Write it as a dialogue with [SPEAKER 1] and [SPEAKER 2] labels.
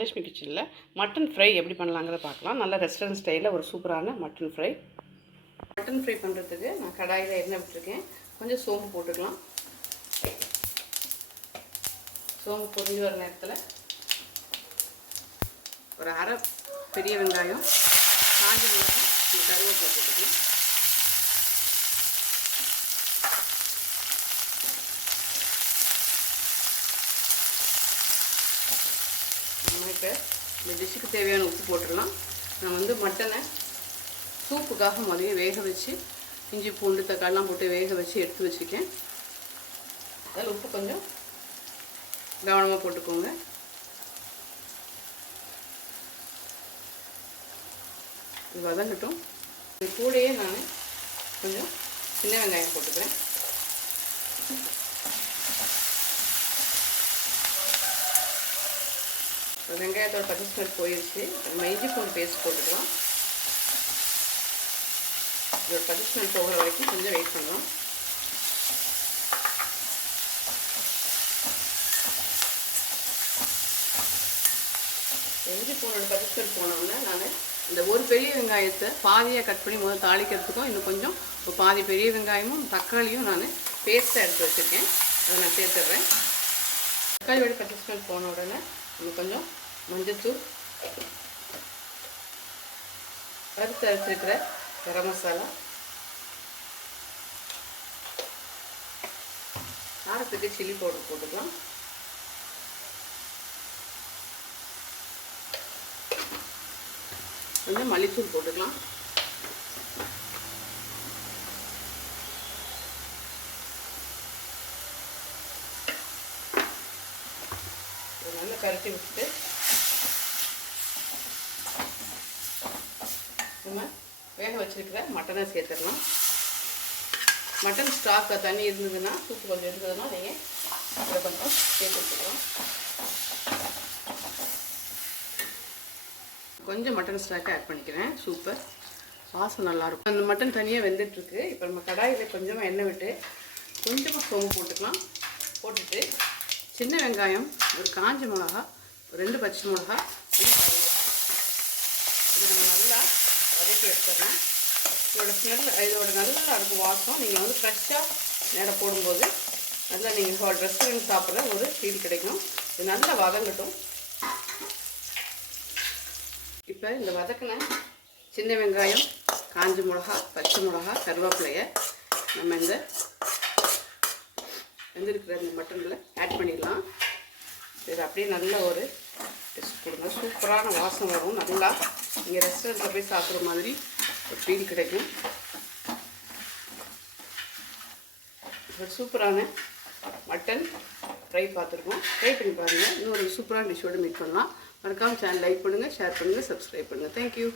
[SPEAKER 1] ரேஷ்மி கிச்சனில் mutton fry எப்படி பண்ணலாங்கிறத பார்க்கலாம். நல்ல ரெஸ்டாரண்ட் ஸ்டைலில் ஒரு சூப்பரான மட்டன் ஃப்ரை. மட்டன் ஃப்ரை பண்ணுறதுக்கு நான் கடாயில் எண்ணெய் விட்டுருக்கேன். கொஞ்சம் சோம்பு போட்டுக்கலாம். சோம்பு பொரிஞ்சு வர நேரத்தில் ஒரு அரை பெரிய வெங்காயம் காஞ்ச மிளகாய் இந்த கருவேப்பிலை போட்டுக்கலாம் நம்ம இப்போ இந்த டிஷ்ஷுக்கு தேவையான உப்பு போட்டுடலாம். நான் வந்து மட்டனை சூப்புக்காக முதல்ல வேக வச்சு இஞ்சி பூண்டு தக்காளிலாம் போட்டு வேக வச்சு எடுத்து வச்சுருக்கேன். அதில் உப்பு கொஞ்சம் கவனமாக போட்டுக்கோங்க. இது வதங்கட்டும். இது கூடயே நான் கொஞ்சம் சின்ன வெங்காயம் போட்டுக்கிறேன். வெங்காயத்தோட பச்சை ஸ்மெல் போயிடுச்சு நம்ம இஞ்சி பூண்டு பேஸ்ட் போட்டுக்கலாம். இதோட பச்சை ஸ்மெல் போகிற வரைக்கும் கொஞ்சம் வெயிட் பண்ணலாம் இஞ்சி பூண்டோட பச்சை ஸ்மெல் போனோடனே நான் இந்த ஒரு பெரிய வெங்காயத்தை பாதியாக கட் பண்ணி முதல் தாளிக்கிறதுக்கும் இன்னும் கொஞ்சம் பாதி பெரிய வெங்காயமும் தக்காளியும் நான் பேஸ்ட்டாக எடுத்து வச்சுருக்கேன். அதை நான் சேர்த்துட்றேன். தக்காளியோட பச்சை ஸ்மெல் போன உடனே இன்னும் கொஞ்சம் மஞ்சத்தூள் வறுத்து அரைச்சிருக்கிற கரம் மசாலா காரத்துக்கு சில்லி பவுடர் போட்டுக்கலாம். கொஞ்சம் மல்லித்தூள் போட்டுக்கலாம். நல்லா கரைச்சி விட்டுட்டு நம்ம வேக வச்சிருக்கிற மட்டனை சேர்த்துடலாம். மட்டன் ஸ்டாக்கில் தண்ணி இருந்ததுன்னா சூப்பு கொஞ்சம் இருந்ததுன்னா நீங்கள் இதை கொஞ்சம் சேர்த்து வச்சுக்கலாம். கொஞ்சம் மட்டன் ஸ்டாக்கை ஆட் பண்ணிக்கிறேன். சூப்பர். வாசம் நல்லாயிருக்கும். அந்த மட்டன் தனியாக வெந்துட்டுருக்கு. இப்போ நம்ம கடாயில் கொஞ்சமாக எண்ணெய் விட்டு கொஞ்சமாக சோம்பு போட்டுக்கலாம். போட்டுட்டு சின்ன வெங்காயம் ஒரு காஞ்ச மிளகா ஒரு ரெண்டு பச்சை மிளகா இது நம்ம நல்லா வதக்கி எடுத்துடலாம். இதோட ஸ்மெல் இதோட நல்லா இருக்கும் வாசம். நீங்கள் வந்து ஃப்ரெஷ்ஷாக நேரம் போடும்போது நல்லா நீங்கள் ரெஸ்டாரண்ட் சாப்பிட்ற ஒரு ஃபீல் கிடைக்கும். இது நல்லா வதங்கட்டும். இப்போ இந்த வதக்கின சின்ன வெங்காயம் காஞ்ச மிளகா பச்சை மிளகா கருவேப்பிலையை நம்ம இந்த வெந்திருக்கிற இந்த மட்டனில் ஆட் பண்ணிடலாம். இது அப்படியே நல்ல ஒரு டெஸ்ட் கொடுங்க சூப்பரான வாசம் வரும் நல்லா நீங்கள் ரெஸ்டாரண்ட்டில் போய் சாப்பிட்ற மாதிரி ஒரு ஃபீல் கிடைக்கும் ஒரு சூப்பரான மட்டன் ஃப்ரை பார்த்துருக்கோம் ட்ரை பண்ணி பாருங்கள் இன்னொரு சூப்பரான டிஷ்ஷோடு மீட் பண்ணலாம் மறக்காமல் சேனல் லைக் பண்ணுங்கள் ஷேர் பண்ணுங்கள் சப்ஸ்கிரைப் பண்ணுங்கள் தேங்க்யூ